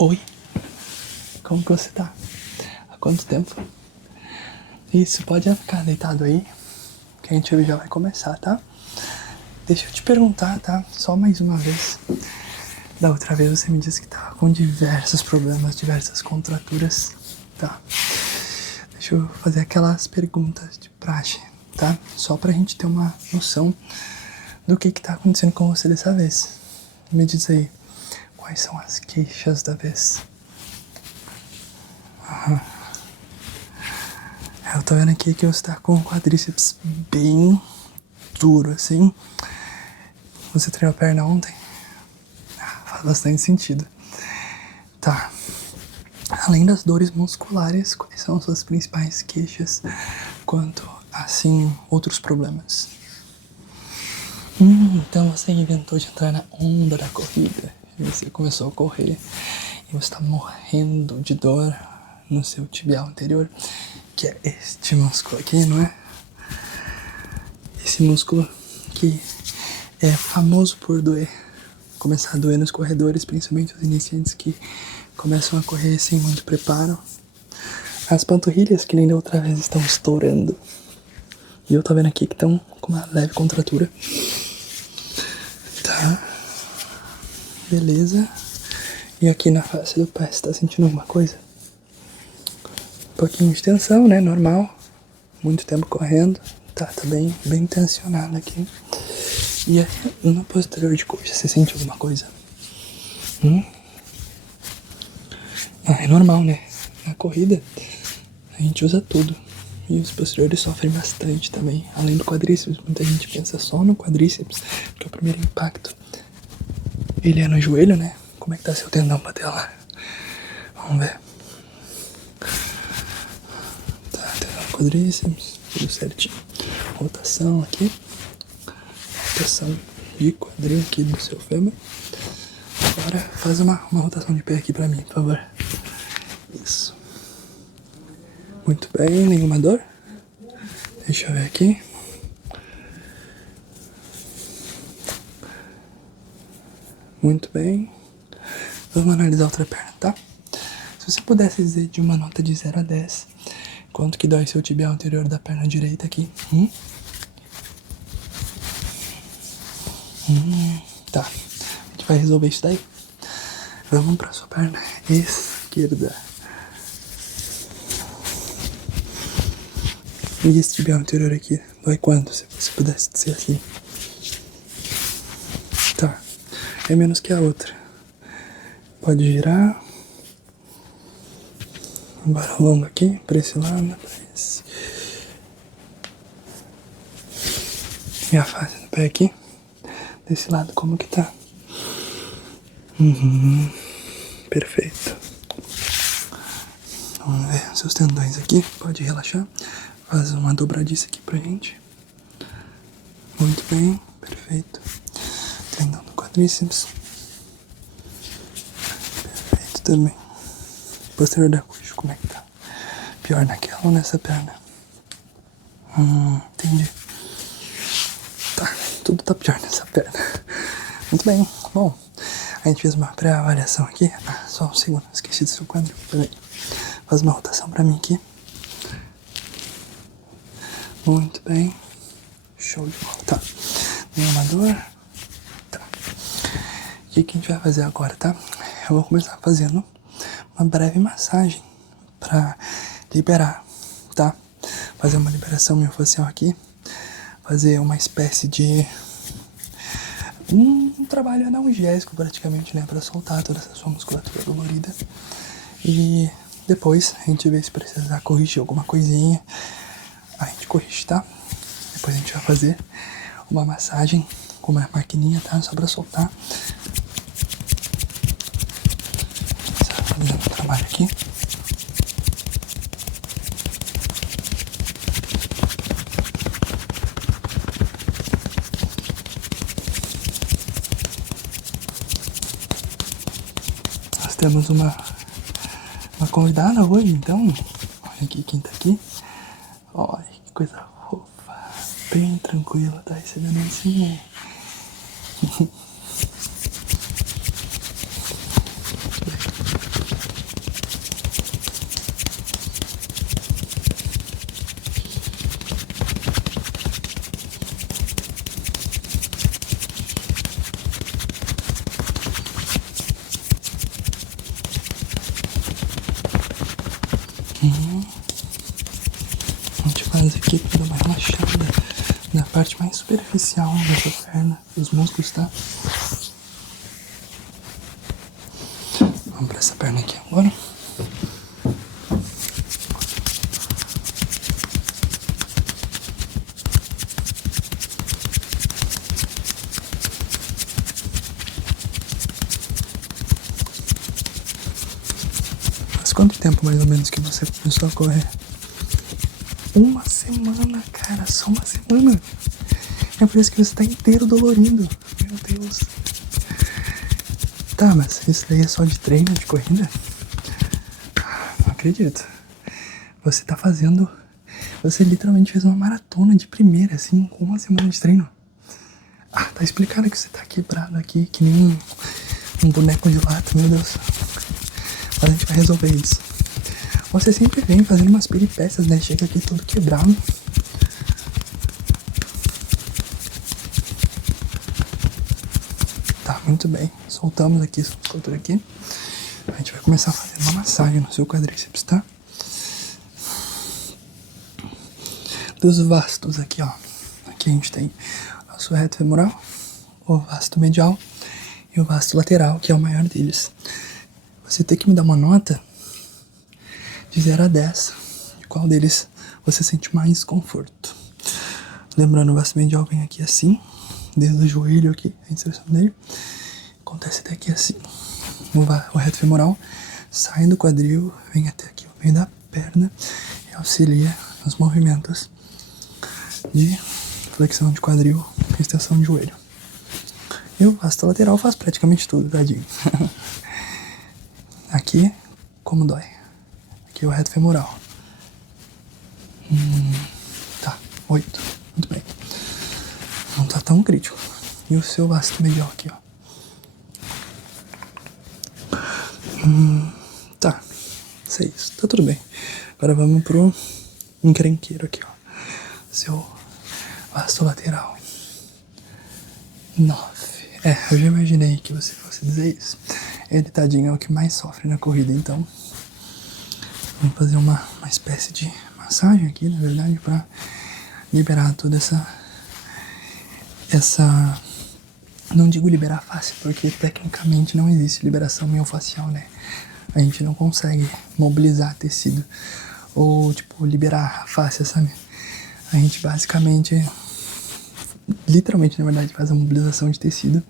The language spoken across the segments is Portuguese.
Oi, como que você tá? Há quanto tempo? Isso, pode ficar deitado aí, que a gente já vai começar, tá? Deixa eu te perguntar, tá? Só mais uma vez. Da outra vez você me disse que tava com diversos problemas, diversas contraturas, tá? Deixa eu fazer aquelas perguntas de praxe, tá? Só pra gente ter uma noção do que tá acontecendo com você dessa vez. Me diz aí, quais são as queixas da vez? Eu tô vendo aqui que você tá com o quadríceps bem duro, assim. Você treinou a perna ontem? Faz bastante sentido. Tá. Além das dores musculares, quais são suas principais queixas quanto, assim, outros problemas? Então você inventou de entrar na onda da corrida. E você começou a correr e você tá morrendo de dor no seu tibial anterior, que é este músculo aqui, não é? Esse músculo que é famoso por doer. Começar a doer nos corredores, principalmente os iniciantes que começam a correr sem muito preparo. As panturrilhas, que nem da outra vez, estão estourando. E eu tô vendo aqui que estão com uma leve contratura. Tá. Beleza. E aqui na face do pé, você tá sentindo alguma coisa? Um pouquinho de tensão, né? Normal. Muito tempo correndo. Tá bem tensionado aqui. E aí, no posterior de coxa, você sente alguma coisa? É normal, né? Na corrida, a gente usa tudo. E os posteriores sofrem bastante também. Além do quadríceps, muita gente pensa só no quadríceps, porque o primeiro impacto, ele é no joelho, né? Como é que tá seu tendão patelar? Vamos ver. Tá, tendão quadríceps, tudo certinho. Rotação aqui. Rotação de quadril aqui do seu fêmur. Agora faz uma rotação de pé aqui pra mim, por favor. Isso. Muito bem, nenhuma dor? Deixa eu ver aqui. Muito bem. Vamos analisar a outra perna, tá? Se você pudesse dizer de uma nota de 0 a 10, quanto que dói seu tibial anterior da perna direita aqui? Tá. A gente vai resolver isso daí. Vamos pra sua perna esquerda. E esse tibial anterior aqui, dói quanto, se você pudesse dizer assim? Tá. É menos que a outra. Pode girar. Agora o lombo aqui, pra esse lado, pra esse. E a face do pé aqui. Desse lado, como que tá? Perfeito. Vamos ver seus tendões aqui. Pode relaxar. Faz uma dobradiça aqui pra gente. Muito bem, perfeito. Tendão do quadríceps. Perfeito também. Posterior da coxa, como é que tá? Pior naquela ou nessa perna? Entendi. Tá, tudo tá pior nessa perna. Muito bem, bom. A gente fez uma pré-avaliação aqui. Só um segundo, esqueci do seu quadril. Peraí. Faz uma rotação pra mim aqui. Muito bem. Show de bola. Tá. Nenhuma dor. Tá. O que a gente vai fazer agora, tá? Eu vou começar fazendo uma breve massagem pra liberar, tá? Fazer uma liberação miofascial aqui. Fazer uma espécie de um trabalho analgésico praticamente, né? Pra soltar toda essa sua musculatura dolorida. E depois a gente vê se precisar corrigir alguma coisinha. A gente corrige, tá? Depois a gente vai fazer uma massagem com uma maquininha, tá? Só pra soltar. Só fazendo um trabalho aqui. Nós temos uma convidada hoje, então. Olha aqui quem tá aqui. Olha que coisa fofa. Bem tranquila, tá recebendo assim. aqui pra dar uma relaxada na parte mais superficial da sua perna, dos músculos, tá? Vamos pra essa perna aqui agora. Faz quanto tempo mais ou menos que você começou a correr? Uma semana, cara, só uma semana. É por isso que você tá inteiro dolorindo. Meu Deus. Tá, mas isso daí é só de treino, de corrida? Não acredito. Você tá fazendo... Você literalmente fez uma maratona de primeira, assim, com uma semana de treino. Ah, tá explicado que você tá quebrado aqui, que nem um boneco de lata, meu Deus. Mas a gente vai resolver isso. Você sempre vem fazendo umas peripécias, né? Chega aqui todo quebrado. Tá, muito bem. Soltamos aqui essa musculatura aqui. A gente vai começar fazendo uma massagem no seu quadríceps, tá? Dos vastos aqui, ó. Aqui a gente tem a sua reta femoral, o vasto medial e o vasto lateral, que é o maior deles. Você tem que me dar uma nota de 0 a 10, de qual deles você sente mais conforto. Lembrando, o vasto medial vem aqui assim, desde o joelho aqui, a inserção dele, acontece até aqui assim. O reto femoral sai do quadril, vem até aqui o meio da perna e auxilia nos movimentos de flexão de quadril e extensão de joelho. E o vasto lateral faz praticamente tudo, tadinho. Aqui, como dói? Aqui é o reto femoral. Tá, 8. Muito bem. Não tá tão crítico. E o seu vasto medial aqui, ó. Tá, 6. Tá tudo bem. Agora vamos pro encrenqueiro aqui, ó. Seu vasto lateral. 9. Eu já imaginei que você fosse dizer isso. Ele, tadinho, é o que mais sofre na corrida, então vamos fazer uma espécie de massagem aqui, na verdade, pra liberar toda essa... Não digo liberar fácil, porque tecnicamente não existe liberação miofascial, né? A gente não consegue mobilizar tecido ou, tipo, liberar a face, sabe? A gente basicamente, literalmente, na verdade, faz a mobilização de tecido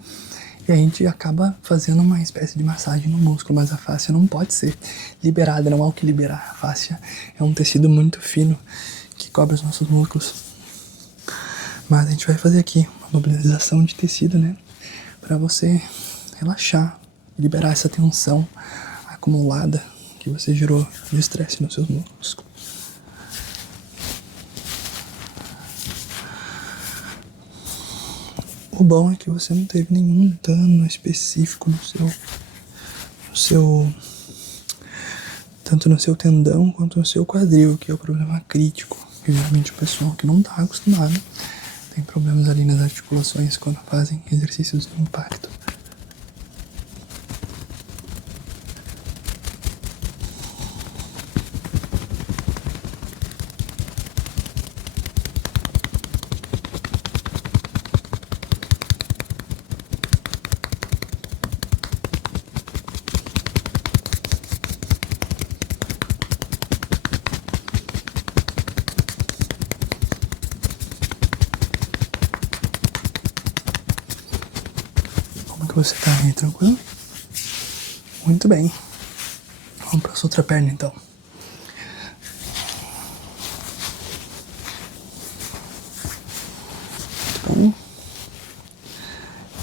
e a gente acaba fazendo uma espécie de massagem no músculo, mas a face não pode ser liberada, não há o que liberar. A face é um tecido muito fino que cobre os nossos músculos. Mas a gente vai fazer aqui uma mobilização de tecido, né? Pra você relaxar, liberar essa tensão acumulada que você gerou de estresse nos seus músculos. O bom é que você não teve nenhum dano específico tanto no seu tendão quanto no seu quadril, que é o problema crítico. Porque geralmente o pessoal que não tá acostumado tem problemas ali nas articulações quando fazem exercícios de impacto. Como que você tá aí, tranquilo? Muito bem. Vamos pra sua outra perna, então.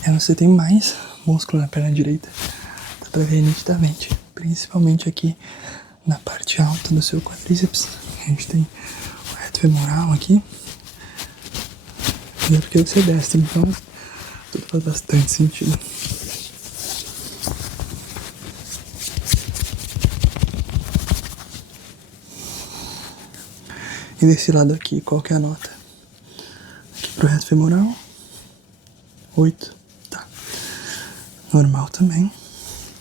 Então, você tem mais músculo na perna direita. Dá pra ver nitidamente. Principalmente aqui na parte alta do seu quadríceps. A gente tem o reto femoral aqui. E é porque você desce, então tudo faz bastante sentido. E desse lado aqui, qual que é a nota? Aqui pro reto femoral, 8, tá. Normal também.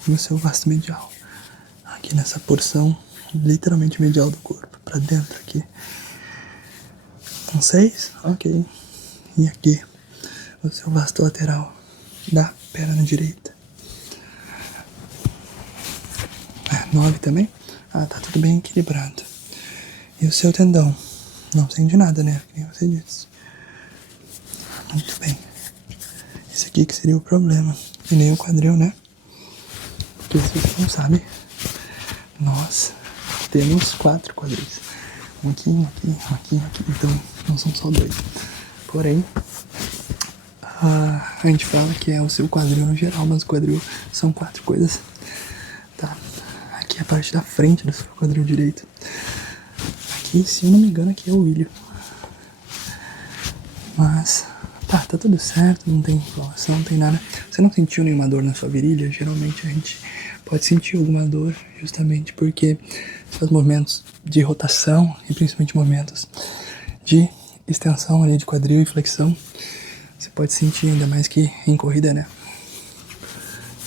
E o seu vasto medial. Aqui nessa porção, literalmente medial do corpo, pra dentro aqui. Um 6? Ok. E aqui, o seu vasto lateral da perna direita. 9 também? Ah, tá tudo bem equilibrado. E o seu tendão? Não sente nada, né? Que nem você disse. Muito bem. Esse aqui que seria o problema. E nem o quadril, né? Porque se você não sabe, nós temos 4 quadris. Um aqui, um aqui, um aqui, um aqui. Então, não são só 2. Porém, a gente fala que é o seu quadril no geral, mas o quadril são 4 coisas. Tá? Aqui é a parte da frente do seu quadril direito. Aqui, se eu não me engano, aqui é o ilho. Mas, tá tudo certo, não tem inflamação, não tem nada. Você não sentiu nenhuma dor na sua virilha? Geralmente a gente pode sentir alguma dor justamente porque seus movimentos de rotação e principalmente movimentos de extensão ali de quadril e flexão, você pode sentir, ainda mais que em corrida, né?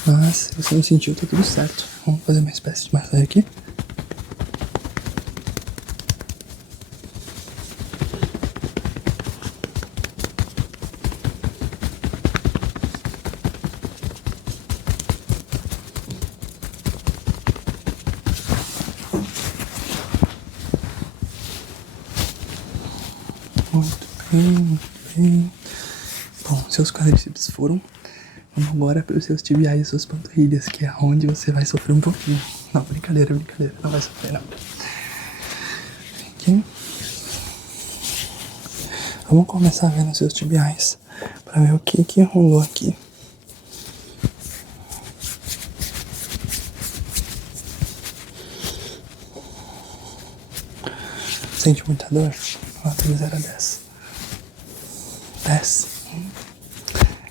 Mas se você não sentiu, tá tudo certo. Vamos fazer uma espécie de massagem aqui. Muito bem, muito bem. Bom, seus quadríceps foram. Vamos agora para os seus tibiais e suas panturrilhas, que é onde você vai sofrer um pouquinho. Não, brincadeira, brincadeira. Não vai sofrer, não. Vem aqui. Vamos começar vendo os seus tibiais para ver o que rolou aqui. Sente muita dor? Nota de 0 a 10. 10.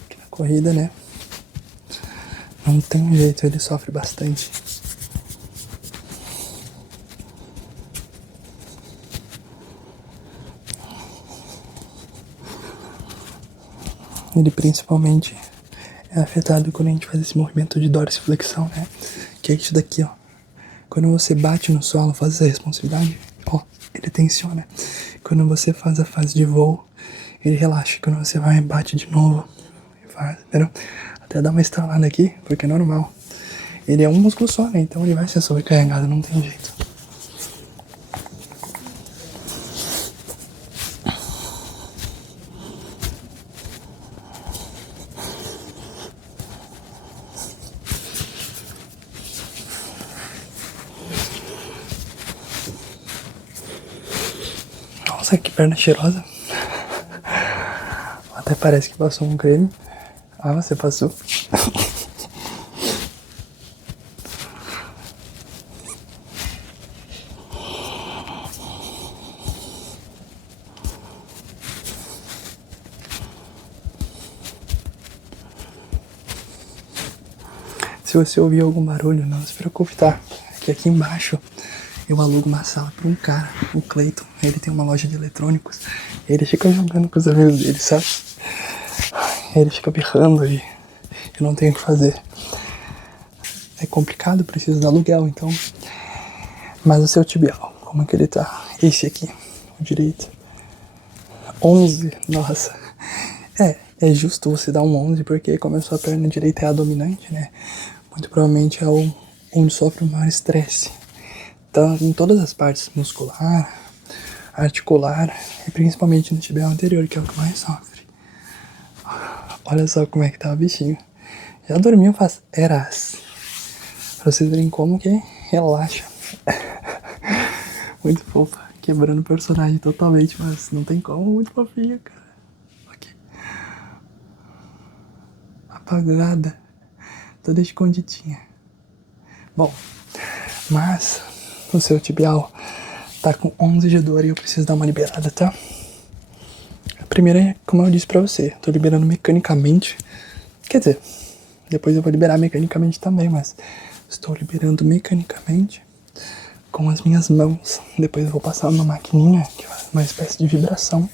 Aqui na corrida, né? Não tem jeito, ele sofre bastante. Ele principalmente é afetado quando a gente faz esse movimento de dorsiflexão, né? Que é isso daqui, ó. Quando você bate no solo, faz essa responsividade, ó, ele tensiona. Quando você faz a fase de voo, ele relaxa. Quando você vai, bate de novo, faz, entendeu? Até dá uma estralada aqui, porque é normal. Ele é um músculo só, né? Então ele vai ser sobrecarregado, não tem jeito. Nossa, que perna cheirosa. Até parece que passou um creme. Ah, você passou. Se você ouvir algum barulho, não se preocupe, tá? Que aqui embaixo eu alugo uma sala pra um cara, o Cleiton. Ele tem uma loja de eletrônicos. Ele fica jogando com os amigos dele, sabe? Ele fica berrando e eu não tenho o que fazer. É complicado, preciso do aluguel, então. Mas o seu tibial, como é que ele tá? Esse aqui, o direito. 11, nossa. É justo você dar um 11, porque como a sua perna direita é a dominante, né? Muito provavelmente é onde sofre o maior estresse. Então, em todas as partes, muscular, articular e principalmente no tibial anterior, que é o que mais sofre. Olha só como é que tá o bichinho. Já dormiu faz eras. Pra vocês verem como que relaxa. Muito fofa. Quebrando o personagem totalmente, mas não tem como. Muito fofinho, cara. Ok. Apagada. Toda escondidinha. Bom, mas o seu tibial tá com 11 de dor e eu preciso dar uma liberada, tá? A primeira é, como eu disse pra você, tô liberando mecanicamente. Quer dizer, depois eu vou liberar mecanicamente também, mas estou liberando mecanicamente com as minhas mãos. Depois eu vou passar uma maquininha que faz uma espécie de vibração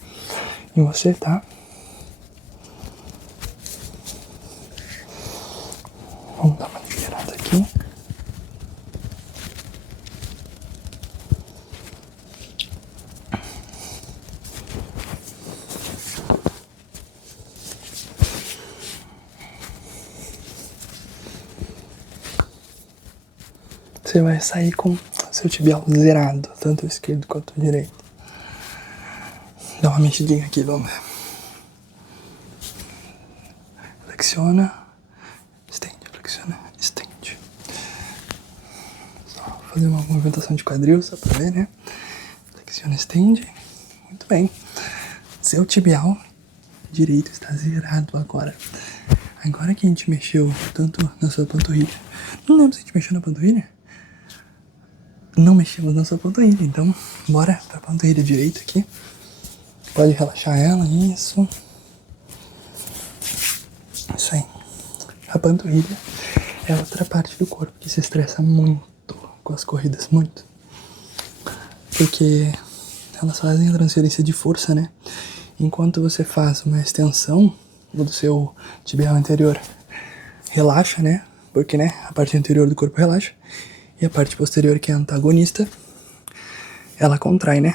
em você, tá? Vamos dar uma liberada aqui. você vai sair com seu tibial zerado, tanto o esquerdo quanto o direito. Dá uma mexidinha aqui, vamos ver. Flexiona, estende, flexiona, estende. Só fazer uma movimentação de quadril, só pra ver, né? Flexiona, estende. Muito bem. Seu tibial direito está zerado agora. Agora que a gente mexeu tanto na sua panturrilha. Não lembro se a gente mexeu na panturrilha. Não mexemos na sua panturrilha, então bora pra panturrilha direita aqui. Pode relaxar ela, isso. Isso aí. A panturrilha é outra parte do corpo que se estressa muito com as corridas, muito. Porque elas fazem a transferência de força, né? Enquanto você faz uma extensão do seu tibial anterior, relaxa, né? Porque, né, a parte anterior do corpo relaxa. E a parte posterior, que é antagonista, ela contrai, né?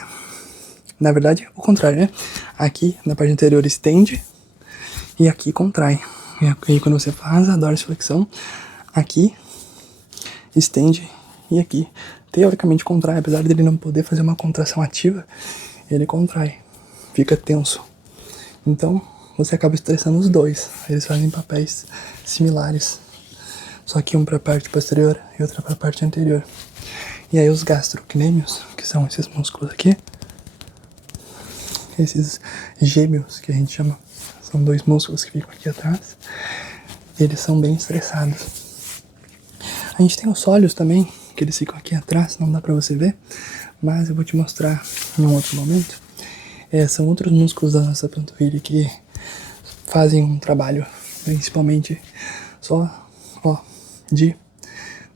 Na verdade, o contrário, né? Aqui, na parte anterior, estende e aqui contrai. E aí, quando você faz a dorsiflexão, aqui estende e aqui, teoricamente, contrai. Apesar dele não poder fazer uma contração ativa, ele contrai. Fica tenso. Então, você acaba estressando os dois. Eles fazem papéis similares. Só que um para a parte posterior e outra para a parte anterior. E aí os gastrocnêmios, que são esses músculos aqui, esses gêmeos que a gente chama, são dois músculos que ficam aqui atrás, eles são bem estressados. A gente tem os sólios também, que eles ficam aqui atrás, não dá pra você ver, mas eu vou te mostrar em um outro momento. São outros músculos da nossa panturrilha que fazem um trabalho, principalmente só, de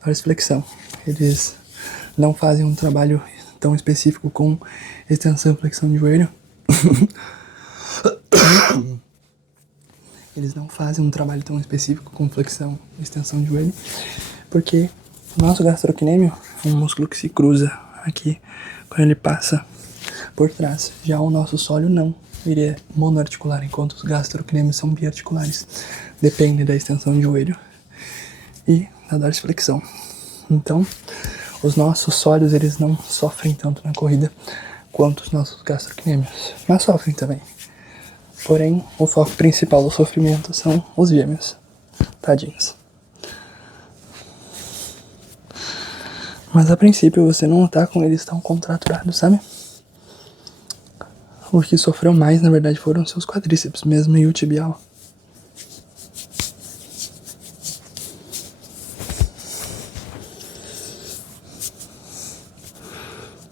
dorsiflexão. Eles não fazem um trabalho tão específico com extensão e flexão de joelho. Eles não fazem um trabalho tão específico com flexão e extensão de joelho, porque o nosso gastrocnêmio é um músculo que se cruza aqui quando ele passa por trás. Já o nosso sólio não, ele é monoarticular, enquanto os gastrocnêmios são biarticulares. Depende da extensão de joelho e da dorsiflexão. Então, os nossos sólios, eles não sofrem tanto na corrida quanto os nossos gastrocnêmios, mas sofrem também. Porém, o foco principal do sofrimento são os gêmeos. Tadinhos. Mas a princípio você não tá com eles tão contraturados, sabe? O que sofreu mais, na verdade, foram seus quadríceps mesmo e o tibial.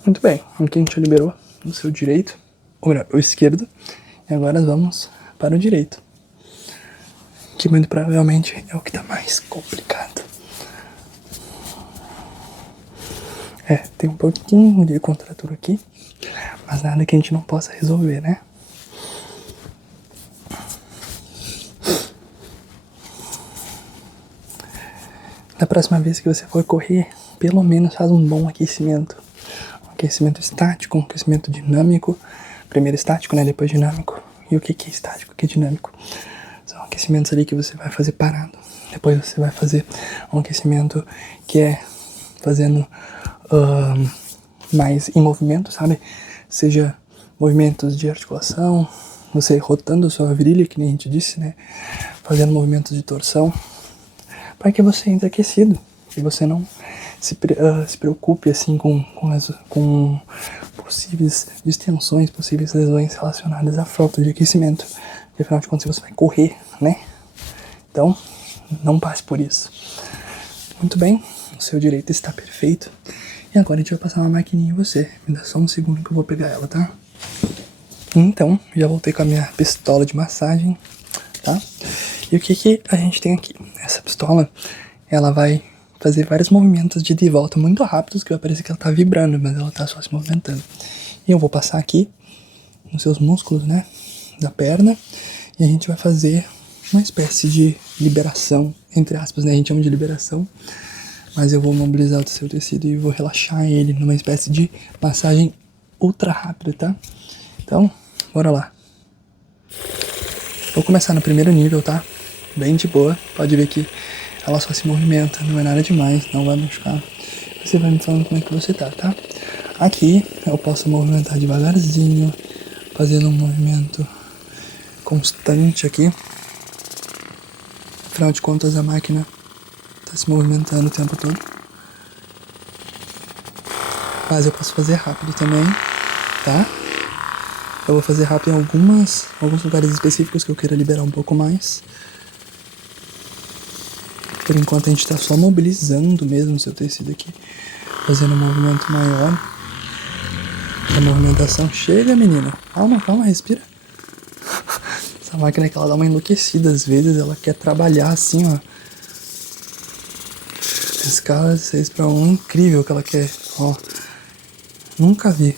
Muito bem, aqui a gente liberou o seu direito, ou melhor, o esquerdo. E agora vamos para o direito, que muito provavelmente é o que tá mais complicado. Tem um pouquinho de contratura aqui, mas nada que a gente não possa resolver, né? Da próxima vez que você for correr, pelo menos faz um bom aquecimento. Um aquecimento estático, um aquecimento dinâmico. Primeiro estático, né? Depois dinâmico. E o que é estático, o que é dinâmico? São aquecimentos ali que você vai fazer parado. Depois você vai fazer um aquecimento que é fazendo mais em movimento, sabe? Seja movimentos de articulação, você rotando a sua virilha, que nem a gente disse, né? Fazendo movimentos de torção, para que você entre aquecido e você não se preocupe assim com possíveis distensões, possíveis lesões relacionadas à falta de aquecimento. E afinal de contas você vai correr, né? Então, não passe por isso. Muito bem, o seu direito está perfeito. E agora a gente vai passar uma maquininha em você. Me dá só um segundo que eu vou pegar ela, tá? Então, já voltei com a minha pistola de massagem, tá? E o que a gente tem aqui? Essa pistola, ela vai fazer vários movimentos de ida e volta muito rápidos, que vai parecer que ela tá vibrando, mas ela tá só se movimentando. E eu vou passar aqui nos seus músculos, né, da perna, e a gente vai fazer uma espécie de liberação, entre aspas, né, a gente chama de liberação, mas eu vou mobilizar o seu tecido e vou relaxar ele numa espécie de massagem ultra rápida, tá? Então, bora lá. Vou começar no primeiro nível, tá? Bem de boa, pode ver que ela só se movimenta, não é nada demais, não vai machucar. Você vai me falando como é que você tá? Aqui eu posso movimentar devagarzinho, fazendo um movimento constante aqui. Afinal de contas, a máquina tá se movimentando o tempo todo. Mas eu posso fazer rápido também, tá? Eu vou fazer rápido em alguns lugares específicos que eu queira liberar um pouco mais. Por enquanto a gente tá só mobilizando mesmo o seu tecido aqui, fazendo um movimento maior. A movimentação chega, menina. Calma, respira. Essa máquina é que ela dá uma enlouquecida às vezes, ela quer trabalhar assim, ó. Escala de 6/1, incrível que ela quer, ó. Nunca vi.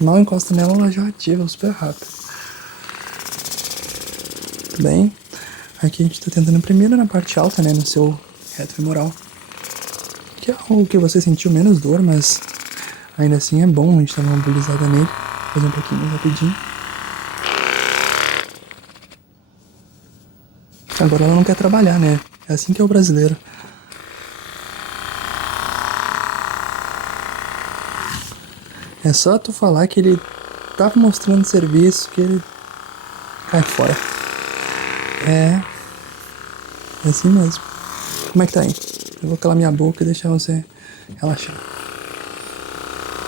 Mal encosta nela, ela já ativa super rápido. Tudo bem? Aqui a gente tá tentando primeiro na parte alta, né, no seu reto femoral. Que é o que você sentiu menos dor, mas ainda assim é bom a gente dar uma mobilizada nele. Vou fazer um pouquinho mais rapidinho. Agora ela não quer trabalhar, né? É assim que é o brasileiro. É só tu falar que ele tá mostrando serviço, que ele cai fora. É assim mesmo. Como é que tá aí? Eu vou calar minha boca e deixar você relaxar.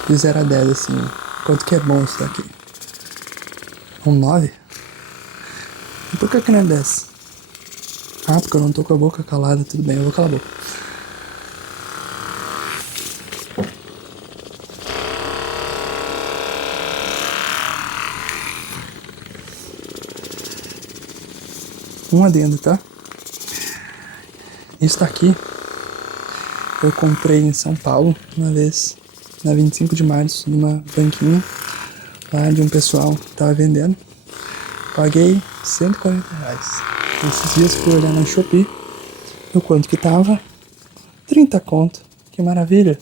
De 0 a 10, assim, quanto que é bom isso daqui? Um 9? E por que não é 10? Ah, porque eu não tô com a boca calada, tudo bem, eu vou calar a boca. Um adendo, tá? Isso daqui eu comprei em São Paulo uma vez, na 25 de março, numa banquinha lá de um pessoal que tava vendendo. Paguei R$140. Esses dias fui olhar na Shopee o quanto que tava. 30 conto. Que maravilha.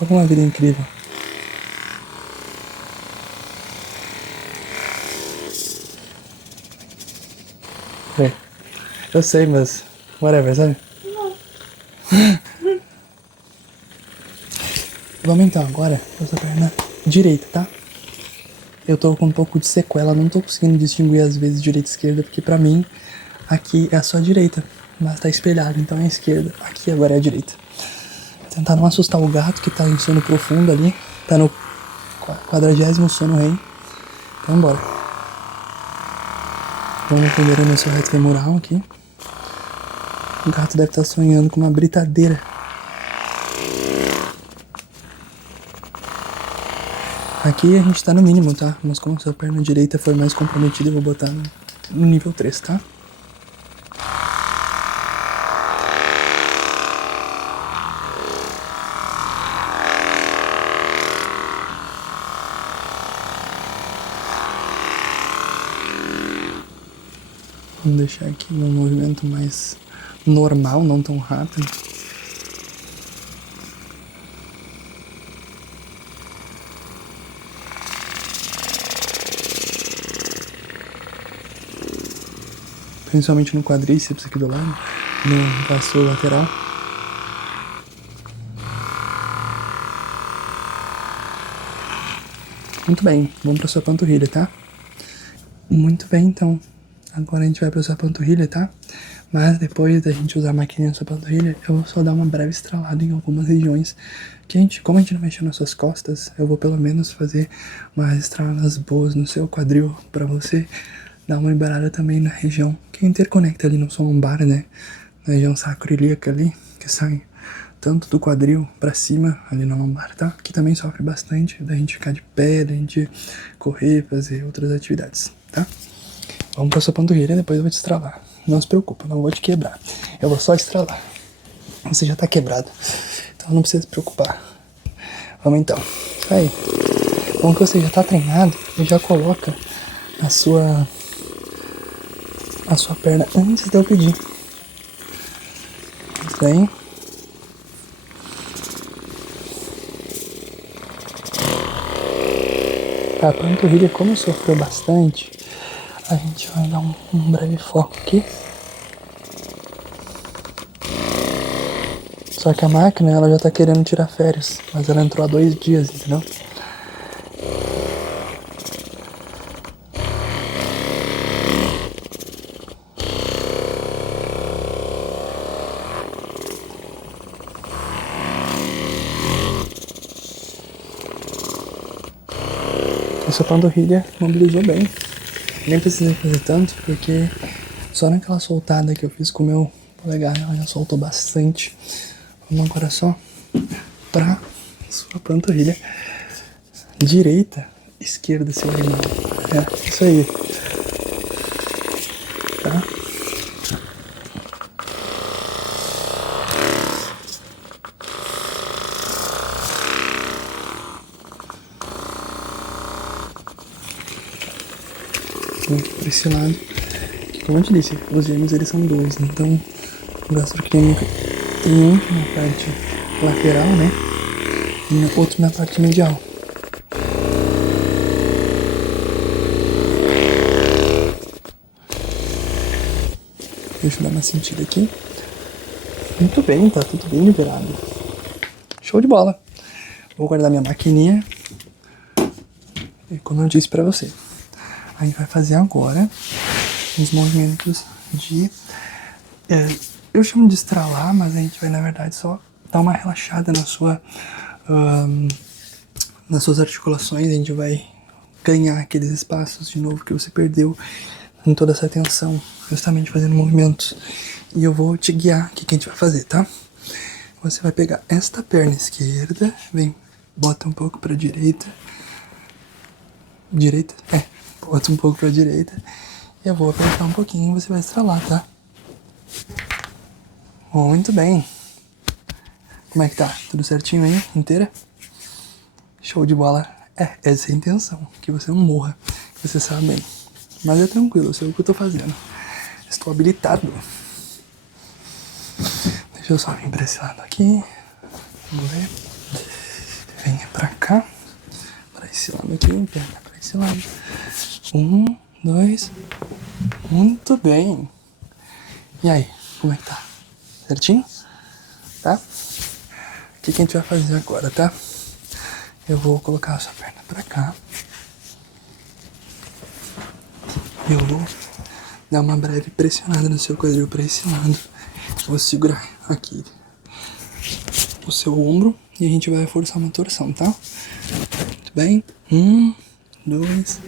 Alguma vida incrível. É. Eu sei, mas whatever, sabe? Vamos então agora pra sua perna direita, tá? Eu tô com um pouco de sequela, não tô conseguindo distinguir às vezes direita e esquerda, porque pra mim aqui é a sua direita, mas tá espelhado, então é a esquerda. Aqui agora é a direita. Vou tentar não assustar o gato que tá em sono profundo ali, tá no 40º sono REM. Então bora. Vamos primeiro no seu reto femoral aqui. O gato deve estar sonhando com uma britadeira. Aqui a gente tá no mínimo, tá? Mas como a sua perna direita foi mais comprometida, eu vou botar no nível 3, tá? Vamos deixar aqui um movimento mais normal, não tão rápido. Principalmente no quadríceps aqui do lado, no vasto lateral. Muito bem, vamos pra sua panturrilha, tá? Muito bem, então. Agora a gente vai pra sua panturrilha, tá? Mas depois da gente usar a maquininha na sua panturrilha, eu vou só dar uma breve estralada em algumas regiões. Que como a gente não mexeu nas suas costas, eu vou pelo menos fazer umas estraladas boas no seu quadril pra você dar uma liberada também na região que interconecta ali no seu lombar, né? Na região sacroiliaca ali, que sai tanto do quadril pra cima, ali na lombar, tá? Que também sofre bastante da gente ficar de pé, da gente correr, fazer outras atividades, tá? Vamos pra sua panturrilha, depois eu vou te estralar. Não se preocupa, não vou te quebrar. Eu vou só estralar. Você já tá quebrado, então não precisa se preocupar. Vamos então. Isso aí. Bom que você já tá treinado, e já coloca a sua perna antes de eu pedir. Muito bem. A panturrilha, como sofreu bastante, a gente vai dar um breve foco aqui. Só que a máquina, ela já tá querendo tirar férias. Mas ela entrou há 2 dias, entendeu? Essa panturrilha mobilizou bem. Nem precisei fazer tanto, porque só naquela soltada que eu fiz com o meu polegar, ela já soltou bastante. Vamos agora só pra sua panturrilha direita, esquerda, seu irmão. É, isso aí. Tá? Por esse lado, que, como eu te disse, os gêmeos eles são 2, então o gastrocnêmico tem um na parte lateral, né, e outro na parte medial. Deixa eu dar uma sentida aqui. Muito bem, tá tudo bem liberado. Show de bola. Vou guardar minha maquininha. E como eu disse pra você, a gente vai fazer agora os movimentos de... eu chamo de estralar, mas a gente vai, na verdade, só dar uma relaxada na sua, nas suas articulações. A gente vai ganhar aqueles espaços de novo que você perdeu em toda essa tensão, justamente fazendo movimentos. E eu vou te guiar o que a gente vai fazer, tá? Você vai pegar esta perna esquerda, vem, bota um pouco pra direita. Direita? Bota um pouco pra direita. E eu vou apertar um pouquinho e você vai estralar, tá? Muito bem. Como é que tá? Tudo certinho aí? Inteira? Show de bola. Essa é a intenção. Que você não morra. Que você sabe bem. Mas é tranquilo, eu sei o que eu tô fazendo. Estou habilitado. Deixa eu só vir pra esse lado aqui. Vamos ver. Venha pra cá. Pra esse lado aqui. Perna pra esse lado. 1, 2. Muito bem. E aí, como é que tá? Certinho? Tá? O que a gente vai fazer agora, tá? Eu vou colocar a sua perna pra cá. Eu vou dar uma breve pressionada no seu quadril pra esse lado. Vou segurar aqui o seu ombro e a gente vai forçar uma torção, tá? Muito bem. 1, 2.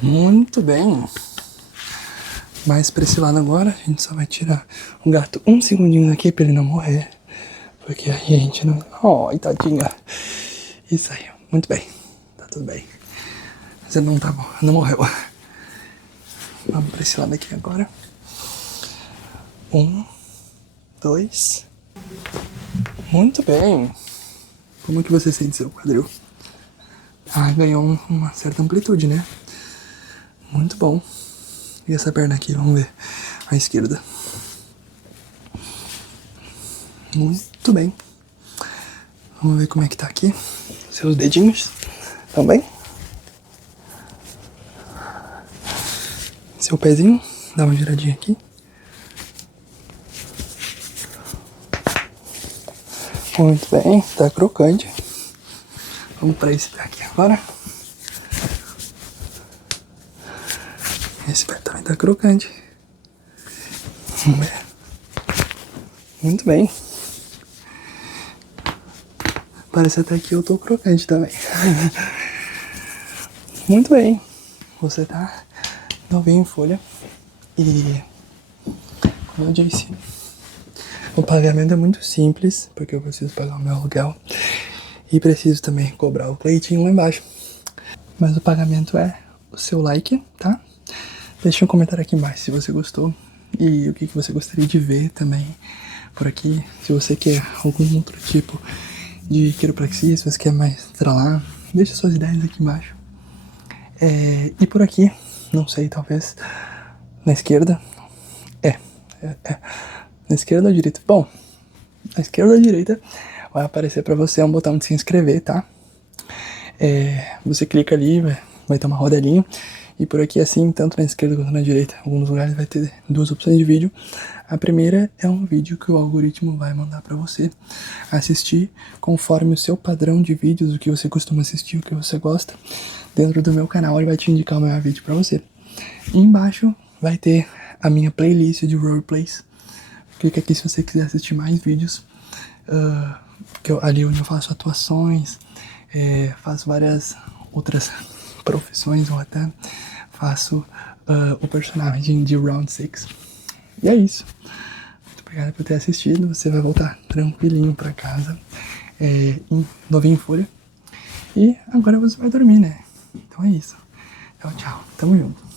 Muito bem. Mais pra esse lado agora, a gente só vai tirar o gato 1 segundinho daqui pra ele não morrer. Porque aí a gente não... Oh, tadinha. Isso aí, muito bem. Tá tudo bem. Você não tá bom, não morreu. Vamos pra esse lado aqui agora. 1, 2. Muito bem. Como que você sente seu quadril? Ganhou uma certa amplitude, né? Muito bom. E essa perna aqui, vamos ver. A esquerda. Muito bem. Vamos ver como é que tá aqui. Seus dedinhos também. Seu pezinho. Dá uma giradinha aqui. Muito bem. Tá crocante. Vamos pra esse pé aqui agora. Esse pé também tá crocante. Vamos ver. Muito bem. Parece até que eu tô crocante também. Muito bem. Você tá novinho em folha. E, como eu disse, o pagamento é muito simples, porque eu preciso pagar o meu aluguel. E preciso também cobrar o pleitinho lá embaixo. Mas o pagamento é o seu like, tá? Deixa um comentário aqui embaixo se você gostou. E o que você gostaria de ver também por aqui. Se você quer algum outro tipo de quiropraxia, se você quer mais estralar, deixa suas ideias aqui embaixo. E por aqui, não sei, talvez na esquerda. Na esquerda ou direita? Bom, na esquerda ou direita vai aparecer pra você um botão de se inscrever, tá? Você clica ali, vai ter uma rodelinha E por aqui assim, tanto na esquerda quanto na direita, em alguns lugares vai ter duas opções de vídeo. A primeira é um vídeo que o algoritmo vai mandar para você assistir conforme o seu padrão de vídeos, o que você costuma assistir, o que você gosta. Dentro do meu canal ele vai te indicar o melhor vídeo para você. E embaixo vai ter a minha playlist de roleplays. Clica aqui se você quiser assistir mais vídeos. Ali onde eu faço atuações, faço várias outras profissões, ou até faço o personagem de Round 6. E é isso. Muito obrigado por ter assistido. Você vai voltar tranquilinho pra casa, novinho em folha. E agora você vai dormir, né? Então é isso. Tchau, tchau. Tamo junto.